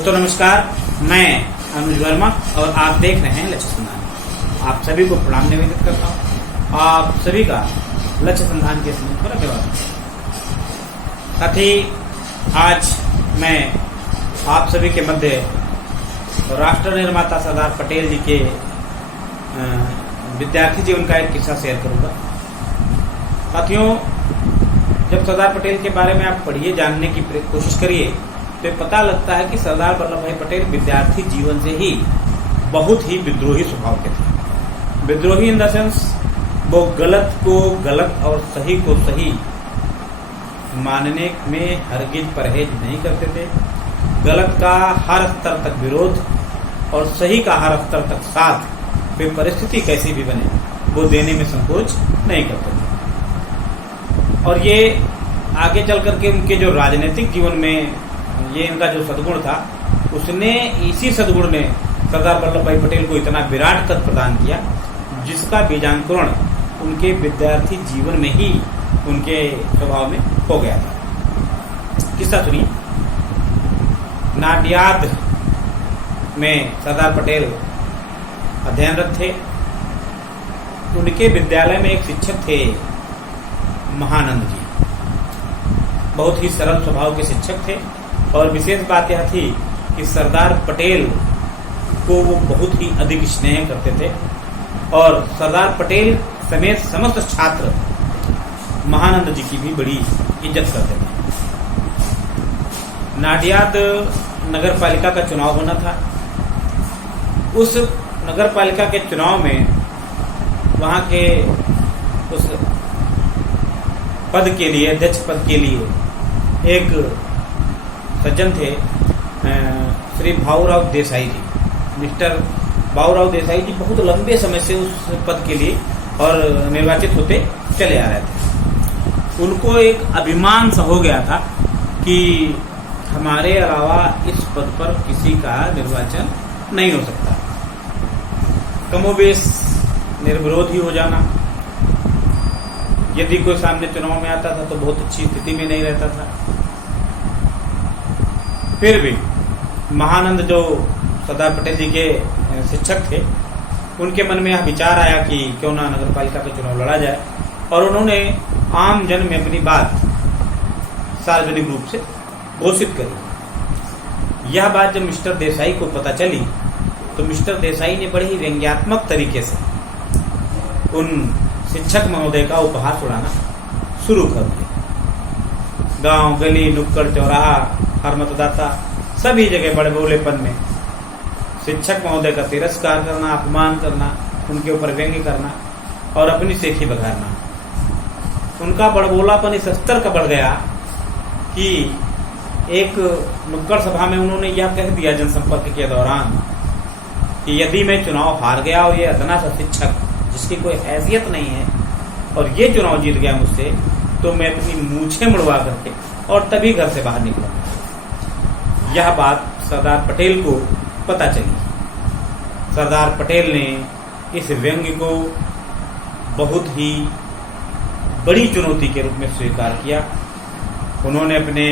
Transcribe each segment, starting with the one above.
तो नमस्कार, मैं अनुज वर्मा और आप देख रहे हैं लक्ष्य संधान। आप सभी को प्रणाम निवेदित करता हूँ। आप सभी का लक्ष्य संधान के समूह पर अभिवादन। साथ ही आज मैं आप सभी के मध्य राष्ट्र निर्माता सरदार पटेल जी के विद्यार्थी जीवन का एक किस्सा शेयर करूंगा। साथियों, जब सरदार पटेल के बारे में आप पढ़िए, जानने की कोशिश करिए, तो पता लगता है कि सरदार वल्लभ भाई पटेल विद्यार्थी जीवन से ही बहुत ही विद्रोही स्वभाव के थे। विद्रोही इन द सेंस, वो गलत को गलत और सही को सही मानने में हरगिज परहेज नहीं करते थे। गलत का हर स्तर तक विरोध और सही का हर स्तर तक साथ, फिर परिस्थिति कैसी भी बने वो देने में संकोच नहीं करते थे। और ये आगे चल करके उनके जो राजनीतिक जीवन में ये इनका जो सद्गुण था, उसने इसी सद्गुण ने सरदार वल्लभ भाई पटेल को इतना विराट कद प्रदान किया, जिसका बीजांकुरण उनके विद्यार्थी जीवन में ही उनके स्वभाव में हो गया था। किस्सा सुनिए। नाडियाद में सरदार पटेल अध्ययनरत थे। उनके विद्यालय में एक शिक्षक थे, महानंद जी। बहुत ही सरल स्वभाव के शिक्षक थे और विशेष बात यह थी कि सरदार पटेल को वो बहुत ही अधिक स्नेह करते थे और सरदार पटेल समेत समस्त छात्र महानंद जी की भी बड़ी इज्जत करते थे। नाडियाद नगर पालिका का चुनाव होना था। उस नगर पालिका के चुनाव में वहां के उस पद के लिए, अध्यक्ष पद के लिए एक सज्जन थे, श्री भाऊराव देसाई जी। मिस्टर भाऊराव देसाई जी बहुत लंबे समय से उस पद के लिए और निर्वाचित होते चले आ रहे थे। उनको एक अभिमान सा हो गया था कि हमारे अलावा इस पद पर किसी का निर्वाचन नहीं हो सकता। कमोबेश निर्विरोध ही हो जाना। यदि कोई सामने चुनाव में आता था तो बहुत अच्छी स्थिति में नहीं रहता था। फिर भी महानंद जो सरदार पटेल जी के शिक्षक थे, उनके मन में यह विचार आया कि क्यों ना नगर पालिका का चुनाव लड़ा जाए, और उन्होंने आम जन में अपनी बात सार्वजनिक रूप से घोषित करी। यह बात जब मिस्टर देसाई को पता चली तो मिस्टर देसाई ने बड़े ही व्यंग्यात्मक तरीके से उन शिक्षक महोदय का उपहास उड़ाना शुरू कर दिया। गांव, गली, नुक्कड़, चौराहा, हर मतदाता, सभी जगह बड़े बोलेपन में शिक्षक महोदय का तिरस्कार करना, अपमान करना, उनके ऊपर व्यंग्य करना और अपनी सेखी बघारना। उनका बड़बोलापन इस स्तर का बढ़ गया कि एक नुक्कड़ सभा में उन्होंने यह कह दिया जनसंपर्क के दौरान कि यदि मैं चुनाव हार गया और ये अदना सा शिक्षक जिसकी कोई हैसियत नहीं है और ये चुनाव जीत गया मुझसे, तो मैं अपनी मूछें मुड़वा करके और तभी घर से बाहर निकलूंगा। यह बात सरदार पटेल को पता चली। सरदार पटेल ने इस व्यंग्य को बहुत ही बड़ी चुनौती के रूप में स्वीकार किया। उन्होंने अपने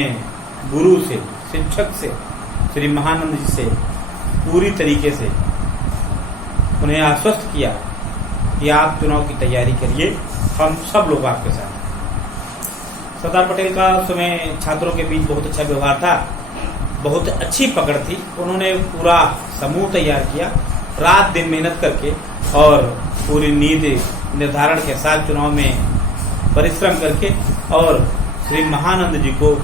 गुरु से, शिक्षक से, श्री महानंद जी से पूरी तरीके से उन्हें आश्वस्त किया कि आप चुनाव की तैयारी करिए, हम सब लोग आपके साथ हैं। सरदार पटेल का उस समय छात्रों के बीच बहुत अच्छा व्यवहार था, बहुत अच्छी पकड़ थी। उन्होंने पूरा समूह तैयार किया, रात दिन मेहनत करके और पूरी नीति निर्धारण के साथ चुनाव में परिश्रम करके, और श्री महानंद जी को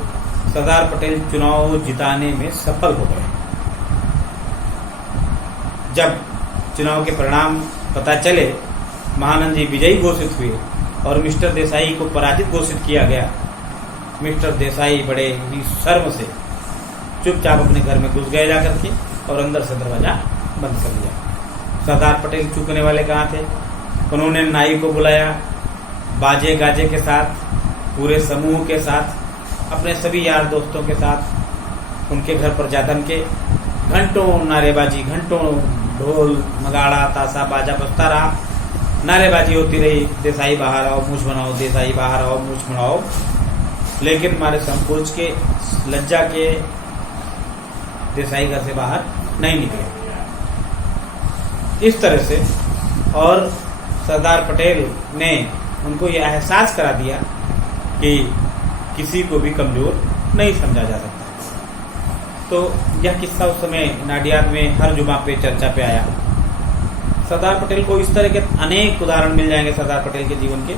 सरदार पटेल चुनाव जिताने में सफल हो गए। जब चुनाव के परिणाम पता चले, महानंद जी विजयी घोषित हुए और मिस्टर देसाई को पराजित घोषित किया गया। मिस्टर देसाई बड़े ही शर्म से चुपचाप अपने घर में घुस गए जाकर के और अंदर से दरवाजा बंद कर दिया। सरदार पटेल चूकने वाले कहाँ थे? उन्होंने नाई को बुलाया, बाजे गाजे के साथ, पूरे समूह के साथ, अपने सभी यार दोस्तों के साथ उनके घर पर जा दम के घंटों नारेबाजी, घंटों ढोल नगाड़ा ताशा बाजा बजता रहा। नारेबाजी होती रही, देसाई बाहर आओ मूछ बनाओ, देसाई बाहर आओ मूछ बनाओ। लेकिन हमारे संकोच के, लज्जा के देसाई घर से बाहर नहीं निकले। इस तरह से और सरदार पटेल ने उनको यह एहसास करा दिया कि किसी को भी कमजोर नहीं समझा जा सकता। तो यह किस्सा उस समय नाडियाद में हर जुमा पे चर्चा पे आया। सरदार पटेल को इस तरह के अनेक उदाहरण मिल जाएंगे सरदार पटेल के जीवन के,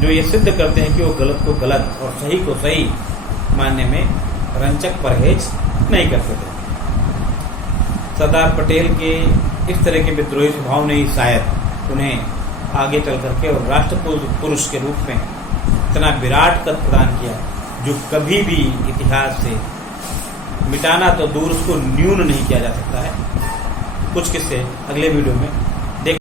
जो ये सिद्ध करते हैं कि वो गलत को गलत और सही को सही मानने में रंचक परहेज नहीं करते थे। सरदार पटेल के इस तरह के विद्रोही स्वभाव ने ही शायद उन्हें आगे चल करके और राष्ट्र पुरुष के रूप में इतना विराट कद प्रदान किया, जो कभी भी इतिहास से मिटाना तो दूर, उसको न्यून नहीं किया जा सकता है। कुछ किस्से अगले वीडियो में